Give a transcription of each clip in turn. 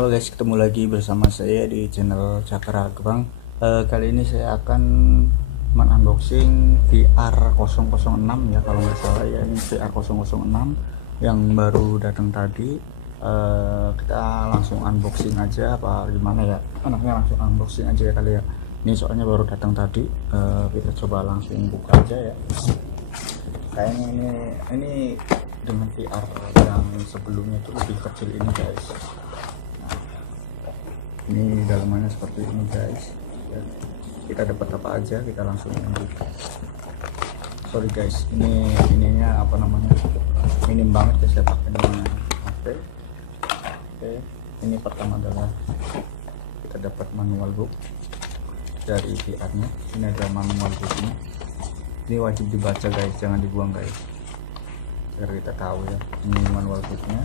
Halo guys, ketemu lagi bersama saya di channel Cakra Gebang. Kali ini saya akan menunboxing VR006 ya, kalau nggak salah ya, ini VR006 yang baru datang tadi. Kita langsung unboxing aja apa gimana ya, anaknya langsung unboxing aja ya kali ya. Ini soalnya baru datang tadi. Kita coba langsung buka aja ya. Kayaknya ini dengan VR yang sebelumnya itu lebih kecil ini guys. Ini dalamannya seperti ini guys ya. Kita dapat apa aja, kita langsung lanjut. Sorry guys, ini ininya apa namanya, minim banget ya saya pakai dengan HP. Oke, ini pertama adalah kita dapat manual book dari VR nya. Ini ada manual booknya, ini wajib dibaca guys, jangan dibuang guys, biar kita tahu ya. Ini manual booknya.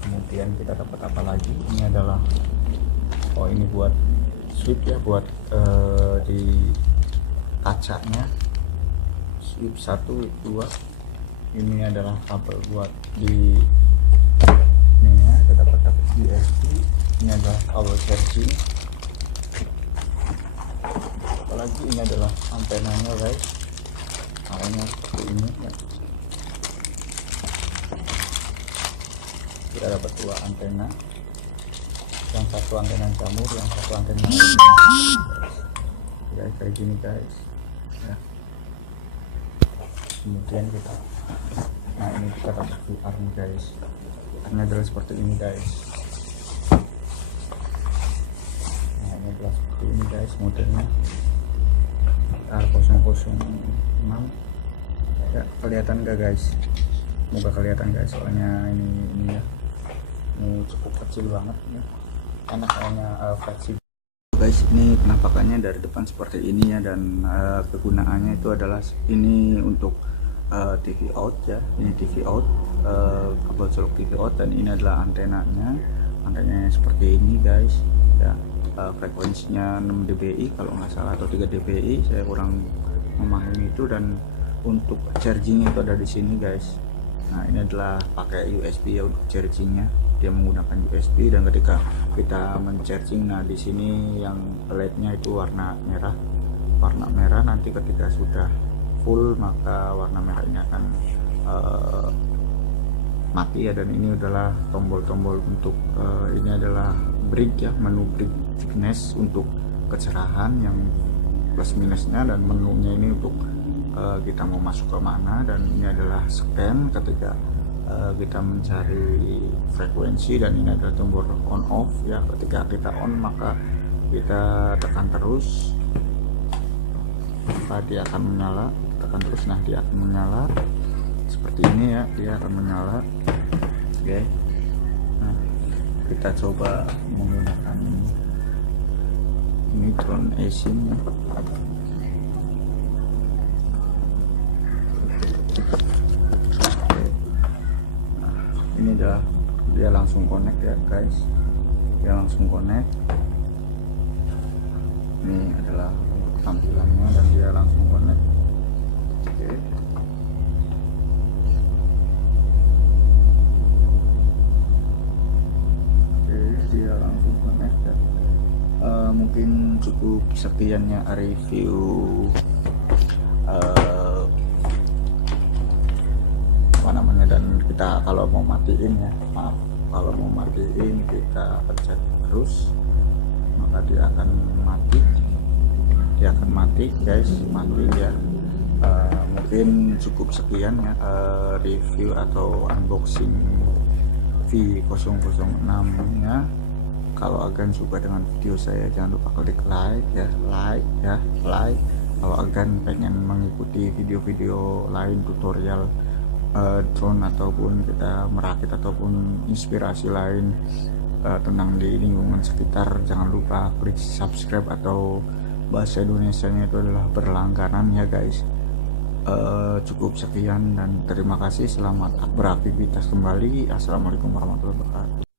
Kemudian kita dapat apa lagi, ini adalah ini buat sweep ya, buat di kacanya, sweep 1, 2. Ini adalah kabel buat di ini ya, kita dapat USB. Ini adalah kabel charging. Apalagi ini adalah antenanya guys, antenanya seperti ini ya. Kita dapat 2 antena, yang satu antena jamur, yang satu antena guys, kayak gini guys ya. Kemudian kita, nah ini kita dapat VR nih guys, karena adalah seperti ini guys. Nah ini adalah seperti ini guys modelnya, R006 ya. Kelihatan gak guys? Semoga kelihatan guys, soalnya ini ya, ini cukup kecil banget ya, enak kayaknya, fleksibel guys. Ini penampakannya dari depan seperti ini ya, dan kegunaannya itu adalah ini untuk TV out ya, ini TV out, kabel colok TV out, dan ini adalah antenanya seperti ini guys ya. Frekuensinya 6 dBi kalau nggak salah, atau 3 dBi, saya kurang memahami itu. Dan untuk charging itu ada di sini guys. Nah ini adalah pakai USB ya untuk chargingnya, dia menggunakan USB. Dan ketika kita men-charging, nah di sini yang LED-nya itu warna merah. Nanti ketika sudah full, maka warna merah ini akan mati ya. Dan ini adalah tombol-tombol untuk ini adalah brick ya, menu brick thickness untuk kecerahan yang plus minusnya, dan menunya ini untuk kita mau masuk ke mana. Dan ini adalah scan ketika kita mencari frekuensi, dan ini adalah tombol on off ya. Ketika kita on, maka kita tekan terus, maka dia akan menyala. Tekan terus, nah dia akan menyala seperti ini ya, dia akan menyala. Oke, nah kita coba menggunakan ini drone eSIM ya. Ini dia langsung connect ya guys, dia langsung connect. Ini adalah untuk tampilannya, dan dia langsung connect. Oke, dia langsung connect ya. Mungkin cukup sekiannya review apa namanya. Dan kita kalau mau matiin ya, maaf, kalau mau matiin kita pencet terus, maka dia akan mati guys, mati ya. Mungkin cukup sekian ya review atau unboxing V006 nya. Kalau agan suka dengan video saya, jangan lupa klik like. Kalau agan pengen mengikuti video-video lain, tutorial drone, ataupun kita merakit, ataupun inspirasi lain tentang di lingkungan sekitar, jangan lupa klik subscribe, atau bahasa Indonesianya itu adalah berlangganan ya guys. Cukup sekian dan terima kasih, selamat beraktivitas kembali. Assalamualaikum warahmatullahi wabarakatuh.